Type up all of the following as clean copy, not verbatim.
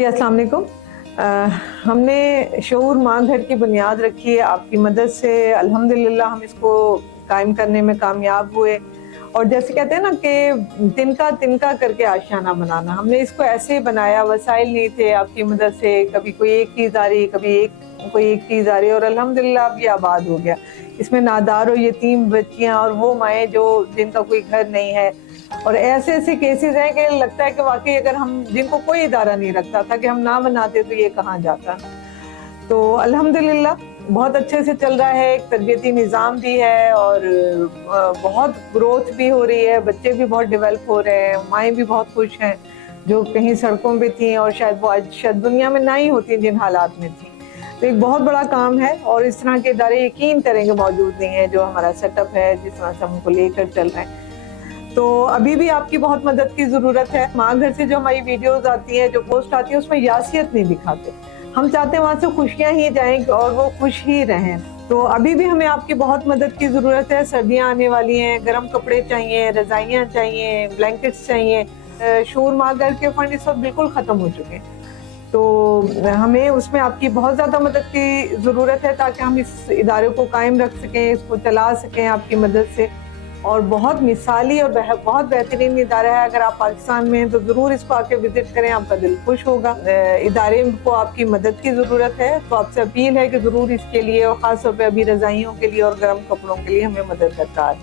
जी, अस्सलाम वालेकुम। हमने शऊर माँ घर की बुनियाद रखी है आपकी मदद से। अल्हम्दुलिल्लाह हम इसको कायम करने में कामयाब हुए। और जैसे कहते हैं ना कि तिनका तिनका करके आशियाना बनाना, हमने इसको ऐसे बनाया। वसाइल नहीं थे, आपकी मदद से कभी कोई एक चीज़ आ रही, कभी कोई एक चीज़ आ रही, और अल्हम्दुलिल्लाह अब ये आबाद हो गया। इसमें नादार और यतीम बच्चियाँ और वो माएँ जो जिनका कोई घर नहीं है, और ऐसे ऐसे केसेस हैं कि लगता है कि वाकई अगर हम जिनको कोई इदारा नहीं रखता था कि हम ना बनाते तो ये कहाँ जाता। तो अल्हम्दुलिल्लाह बहुत अच्छे से चल रहा है। एक तरबियती निज़ाम भी है और बहुत ग्रोथ भी हो रही है, बच्चे भी बहुत डेवलप हो रहे हैं, माएँ भी बहुत खुश हैं जो कहीं सड़कों पे थीं और शायद वो आज शायद दुनिया में ना ही होती जिन हालात में थीं। तो एक बहुत बड़ा काम है और इस तरह के इदारे यकीन करें कि मौजूद नहीं है जो हमारा सेटअप है, जिस तरह से हम उनको लेकर चल रहे हैं। तो अभी भी आपकी बहुत मदद की ज़रूरत है। माँ घर से जो हमारी वीडियोज़ आती हैं, जो पोस्ट आती है, उसमें यासियत नहीं दिखाते। हम चाहते हैं वहाँ से खुशियाँ ही जाएँ और वो खुश ही रहें। तो अभी भी हमें आपकी बहुत मदद की ज़रूरत है। सर्दियाँ आने वाली हैं, गर्म कपड़े चाहिए, रज़ाइयाँ चाहिए, ब्लैंकेट्स चाहिए। शऊर माँ घर के फंड इस वक्त बिल्कुल ख़त्म हो चुके हैं। तो हमें उसमें आपकी बहुत ज़्यादा मदद की ज़रूरत है ताकि हम इस इदारे को कायम रख सकें, इसको चला सकें आपकी मदद से। और बहुत मिसाली और बहुत बेहतरीन इदारा है। अगर आप पाकिस्तान में हैं तो ज़रूर इसको आके विज़िट करें, आपका दिल खुश होगा। इदारे को आपकी मदद की ज़रूरत है, तो आपसे अपील है कि ज़रूर इसके लिए और ख़ास तौर पे अभी रज़ाइयों के लिए और गर्म कपड़ों के लिए हमें मदद दरकार है।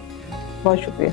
बहुत शुक्रिया।